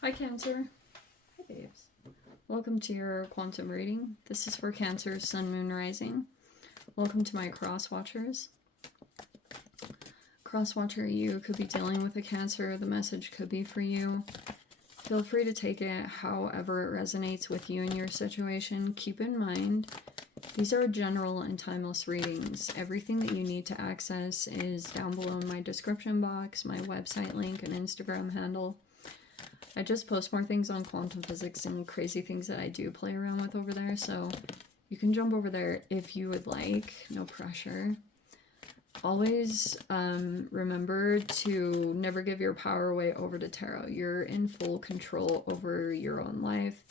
Hi Cancer. Hi babes. Welcome to your quantum reading. This is for Cancer, Sun, Moon, Rising. Welcome to my cross watchers. Cross watcher, you could be dealing with a Cancer. The message could be for you. Feel free to take it however it resonates with you and your situation. Keep in mind, these are general and timeless readings. Everything that you need to access is down below in my description box, my website link, and Instagram handle. I just post more things on quantum physics and crazy things that I do play around with over there, so you can jump over there if you would like, no pressure. Always remember to never give your power away over to tarot. You're in full control over your own life,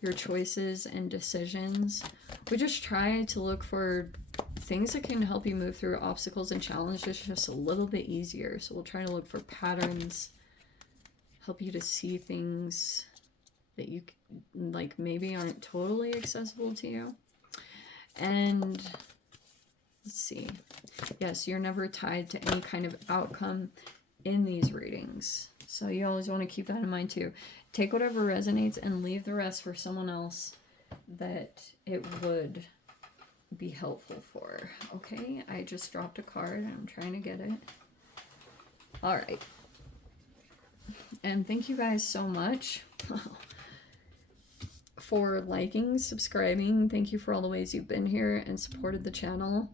your choices and decisions. We just try to look for things that can help you move through obstacles and challenges just a little bit easier. So we'll try to look for patterns, help you to see things that you like maybe aren't totally accessible to you. And let's see. Yes, you're never tied to any kind of outcome in these readings. So you always want to keep that in mind too. Take whatever resonates and leave the rest for someone else that it would be helpful for. Okay, I just dropped a card. I'm trying to get it. All right. And thank you guys so much for liking, subscribing. Thank you for all the ways you've been here and supported the channel.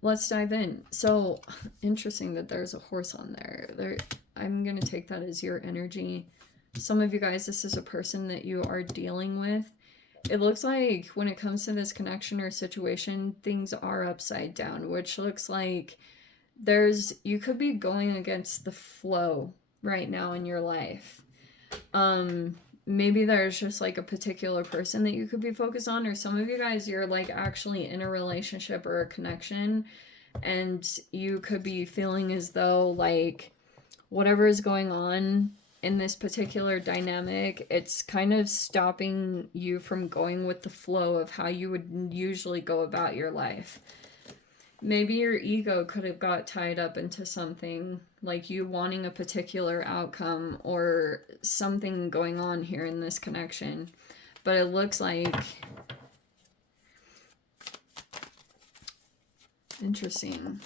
Let's dive in. So interesting that there's a horse on there. I'm going to take that as your energy. Some of you guys, this is a person that you are dealing with. It looks like when it comes to this connection or situation, things are upside down, which looks like you could be going against the flow right now in your life. Maybe there's just like a particular person that you could be focused on, or some of you guys, you're like actually in a relationship or a connection, and you could be feeling as though like whatever is going on in this particular dynamic, it's kind of stopping you from going with the flow of how you would usually go about your life. Maybe your ego could have got tied up into something, like you wanting a particular outcome or something going on here in this connection. But it looks like... Interesting.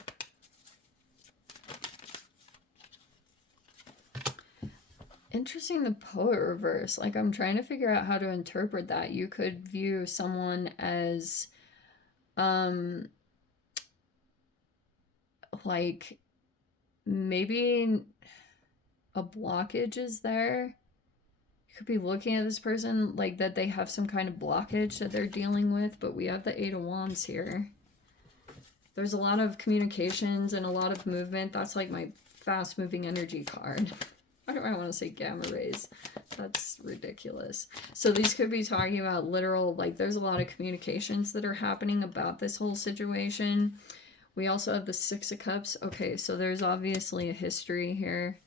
Interesting, the poet reverse. Like, I'm trying to figure out how to interpret that. You could view someone as... like maybe a blockage is there. You could be looking at this person like that they have some kind of blockage that they're dealing with, but we have the Eight of Wands here. There's a lot of communications and a lot of movement. That's like my fast moving energy card. Why do I want to say gamma rays? That's ridiculous. So these could be talking about literal, like there's a lot of communications that are happening about this whole situation. We also have the Six of Cups. Okay, so there's obviously a history here.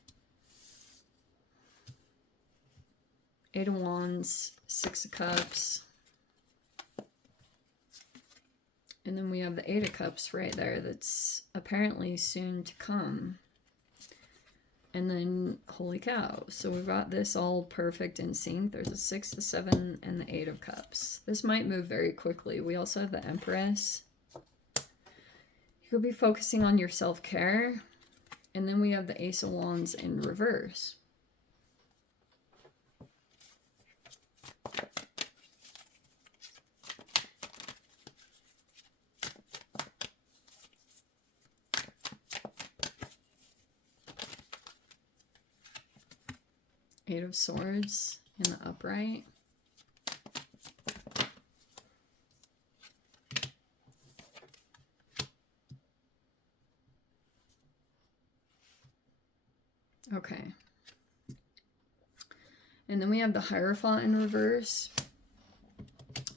Eight of Wands, Six of Cups. And then we have the Eight of Cups right there that's apparently soon to come. And then, holy cow. So we've got this all perfect in sync. There's a 6, the 7, and the 8 of Cups. This might move very quickly. We also have the Empress. You'll be focusing on your self-care. And then we have the Ace of Wands in reverse. Eight of Swords in the upright. Okay. And then we have the Hierophant in reverse.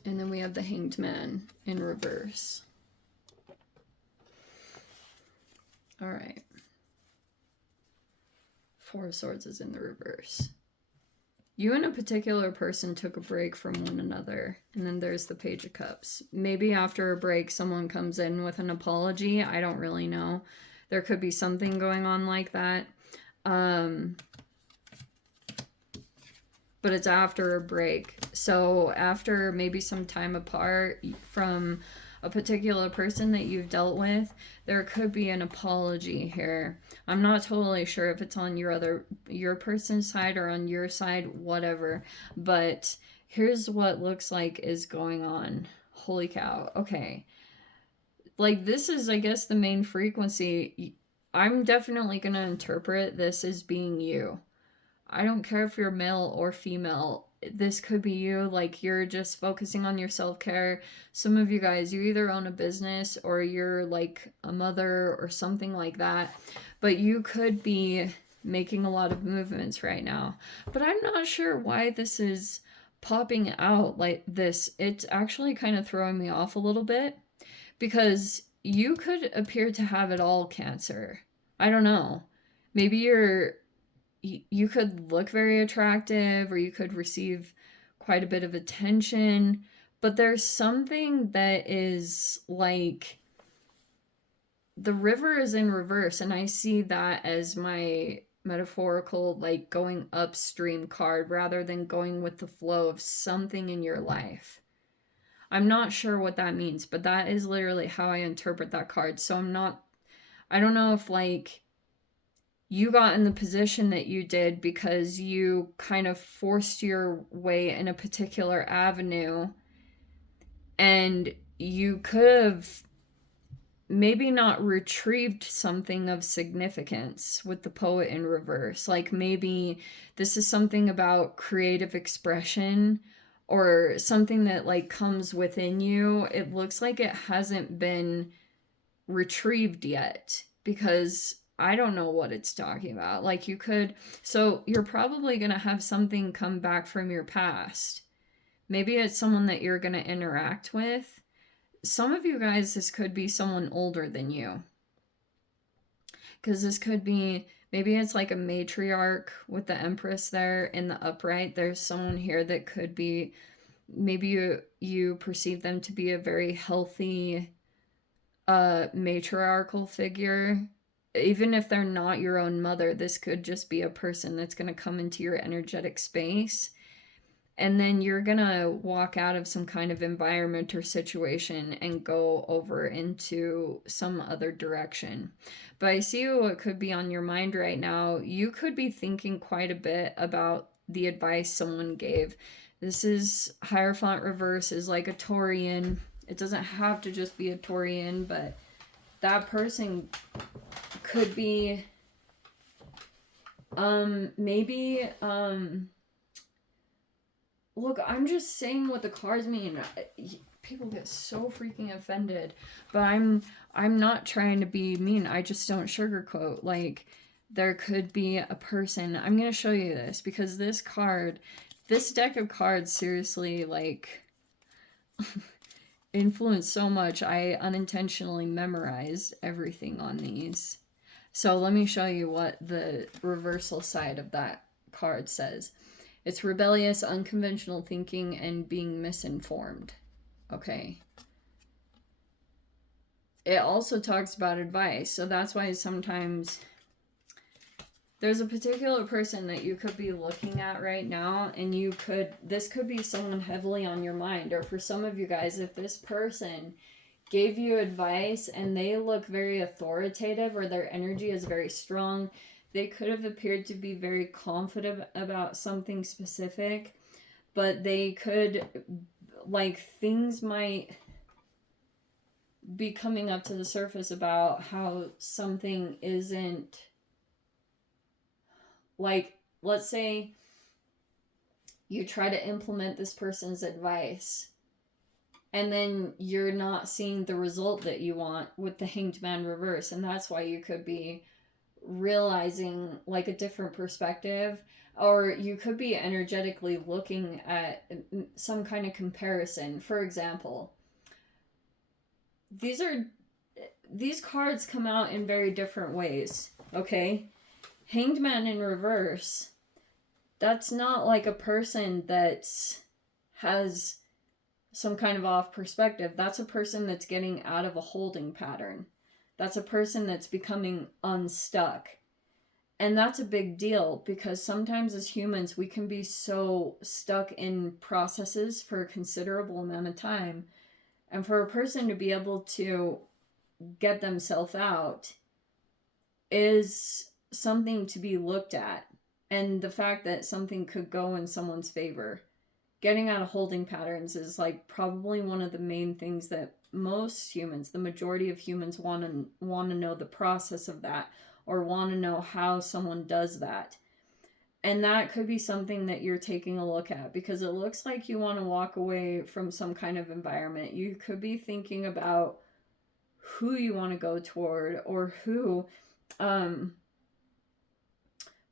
And then we have the Hanged Man in reverse. All right. Four of Swords is in the reverse. You and a particular person took a break from one another. And then there's the Page of Cups. Maybe after a break, someone comes in with an apology. I don't really know. There could be something going on like that. but it's after a break. So after maybe some time apart from a particular person that you've dealt with, there could be an apology here. I'm not totally sure if it's on your person's side or on your side, whatever. But here's what looks like is going on. Holy cow. Okay. Like, this is, I guess, the main frequency. I'm definitely going to interpret this as being you. I don't care if you're male or female. This could be you. Like, you're just focusing on your self-care. Some of you guys, you either own a business or you're like a mother or something like that. But you could be making a lot of movements right now. But I'm not sure why this is popping out like this. It's actually kind of throwing me off a little bit, because you could appear to have it all, Cancer. I don't know. Maybe you could look very attractive, or you could receive quite a bit of attention, but there's something that is like the river is in reverse, and I see that as my metaphorical, like, going upstream card rather than going with the flow of something in your life. I'm not sure what that means, but that is literally how I interpret that card. So I don't know if, like, you got in the position that you did because you kind of forced your way in a particular avenue, and you could have maybe not retrieved something of significance with the Poet in reverse. Like, maybe this is something about creative expression or something that, like, comes within you. It looks like it hasn't been retrieved yet, because I don't know what it's talking about. Like, so you're probably going to have something come back from your past. Maybe it's someone that you're going to interact with. Some of you guys, this could be someone older than you. Because this could be, maybe it's like a matriarch with the Empress there in the upright. There's someone here that could be, maybe you perceive them to be a very healthy matriarchal figure. Even if they're not your own mother, this could just be a person that's going to come into your energetic space. And then you're going to walk out of some kind of environment or situation and go over into some other direction. But I see what could be on your mind right now. You could be thinking quite a bit about the advice someone gave. This is Hierophant reverse is like a Taurian. It doesn't have to just be a Taurian, but that person could be maybe look, I'm just saying what the cards mean. People get so freaking offended, but I'm not trying to be mean. I just don't sugarcoat. Like, there could be a person. I'm going to show you this because this deck of cards seriously, like, influenced so much. I unintentionally memorized everything on these. So let me show you what the reversal side of that card says. It's rebellious, unconventional thinking, and being misinformed. Okay. It also talks about advice. So that's why sometimes there's a particular person that you could be looking at right now, and this could be someone heavily on your mind. Or for some of you guys, if this person gave you advice and they look very authoritative or their energy is very strong, they could have appeared to be very confident about something specific, but they could, like, things might be coming up to the surface about how something isn't, like, let's say you try to implement this person's advice and then you're not seeing the result that you want with the Hanged Man reverse, and that's why you could be realizing, like, a different perspective, or you could be energetically looking at some kind of comparison. For example, these cards come out in very different ways, okay? Hanged Man in reverse, that's not like a person that has some kind of off perspective. That's a person that's getting out of a holding pattern. That's a person that's becoming unstuck. And that's a big deal because sometimes as humans, we can be so stuck in processes for a considerable amount of time. And for a person to be able to get themselves out is something to be looked at. And the fact that something could go in someone's favor. Getting out of holding patterns is like probably one of the main things that most humans, the majority of humans, want to know the process of that, or want to know how someone does that. And that could be something that you're taking a look at, because it looks like you want to walk away from some kind of environment. You could be thinking about who you want to go toward, or who, but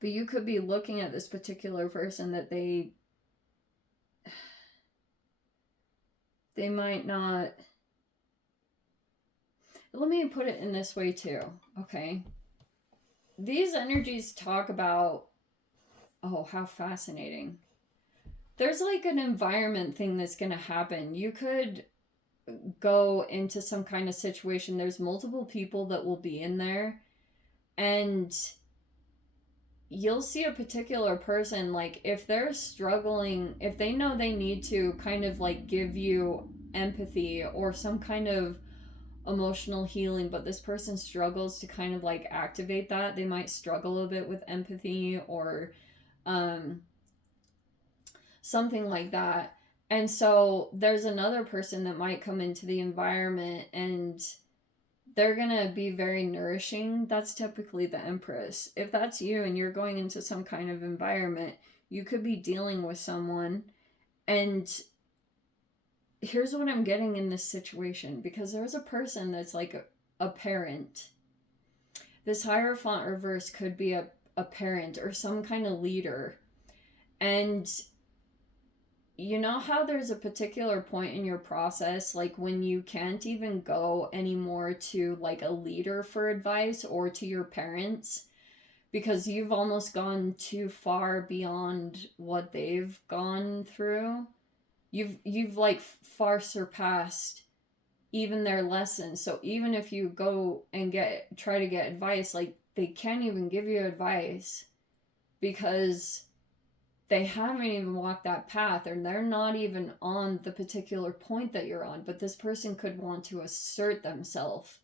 you could be looking at this particular person that they might not. Let me put it in this way too, okay? These energies talk about, oh, how fascinating. There's like an environment thing that's going to happen. You could go into some kind of situation. There's multiple people that will be in there, and you'll see a particular person, like if they're struggling, if they know they need to kind of like give you empathy or some kind of emotional healing, but this person struggles to kind of like activate that. They might struggle a bit with empathy or something like that. And so there's another person that might come into the environment and they're gonna be very nourishing. That's typically the Empress. If that's you and you're going into some kind of environment, you could be dealing with someone. And here's what I'm getting in this situation, because there's a person that's like a parent. This Hierophant reverse could be a parent or some kind of leader. And you know how there's a particular point in your process, like when you can't even go anymore to like a leader for advice or to your parents, because you've almost gone too far beyond what they've gone through. You've like far surpassed even their lessons. So even if you go and try to get advice, like they can't even give you advice because they haven't even walked that path, and they're not even on the particular point that you're on. But this person could want to assert themselves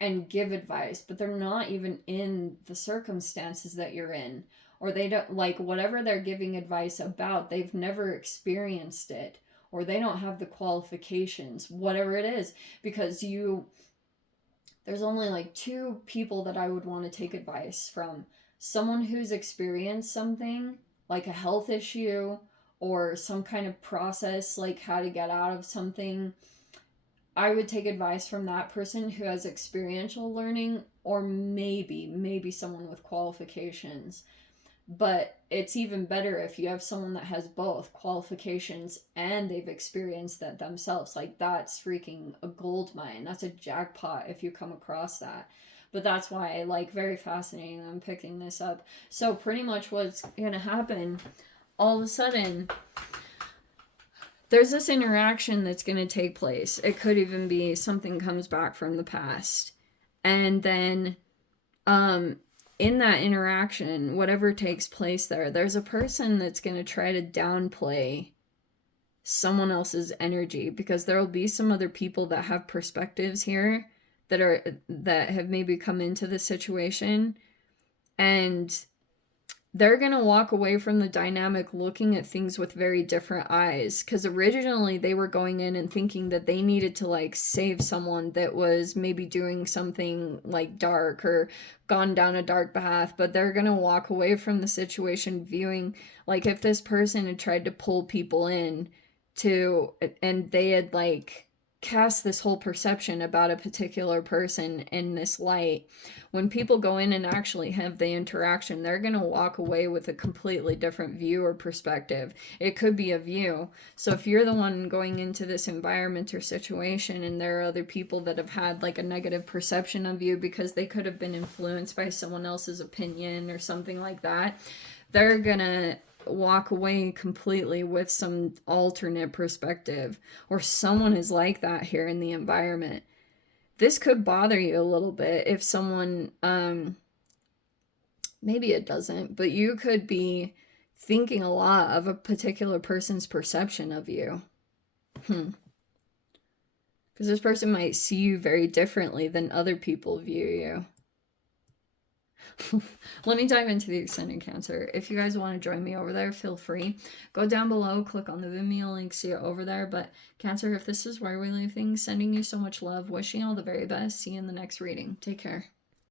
and give advice, but they're not even in the circumstances that you're in, or they don't, like whatever they're giving advice about, they've never experienced it, or they don't have the qualifications, whatever it is. Because there's only like two people that I would want to take advice from: someone who's experienced something like a health issue or some kind of process, like how to get out of something. I would take advice from that person who has experiential learning, or maybe someone with qualifications. But it's even better if you have someone that has both qualifications and they've experienced that themselves. Like that's freaking a gold mine. That's a jackpot if you come across that. But that's why, like, very fascinating, I'm picking this up. So pretty much what's going to happen, all of a sudden, there's this interaction that's going to take place. It could even be something comes back from the past. And then in that interaction, whatever takes place there's a person that's going to try to downplay someone else's energy, because there will be some other people that have perspectives here that have maybe come into the situation, and they're going to walk away from the dynamic looking at things with very different eyes, because originally they were going in and thinking that they needed to like save someone that was maybe doing something like dark or gone down a dark path. But they're going to walk away from the situation viewing, like, if this person had tried to pull people in to, and they had like cast this whole perception about a particular person in this light, when people go in and actually have the interaction, they're going to walk away with a completely different view or perspective. It could be a view. So if you're the one going into this environment or situation and there are other people that have had like a negative perception of you because they could have been influenced by someone else's opinion or something like that, they're going to walk away completely with some alternate perspective, or someone is like that here in the environment. This could bother you a little bit if someone Maybe it doesn't, but you could be thinking a lot of a particular person's perception of you. Because this person might see you very differently than other people view you. Let me dive into the extended Cancer. If you guys want to join me over there, feel free. Go down below, click on the Vimeo link, see it over there. But Cancer, if this is where we leave things, sending you so much love, wishing you all the very best. See you in the next reading. Take care.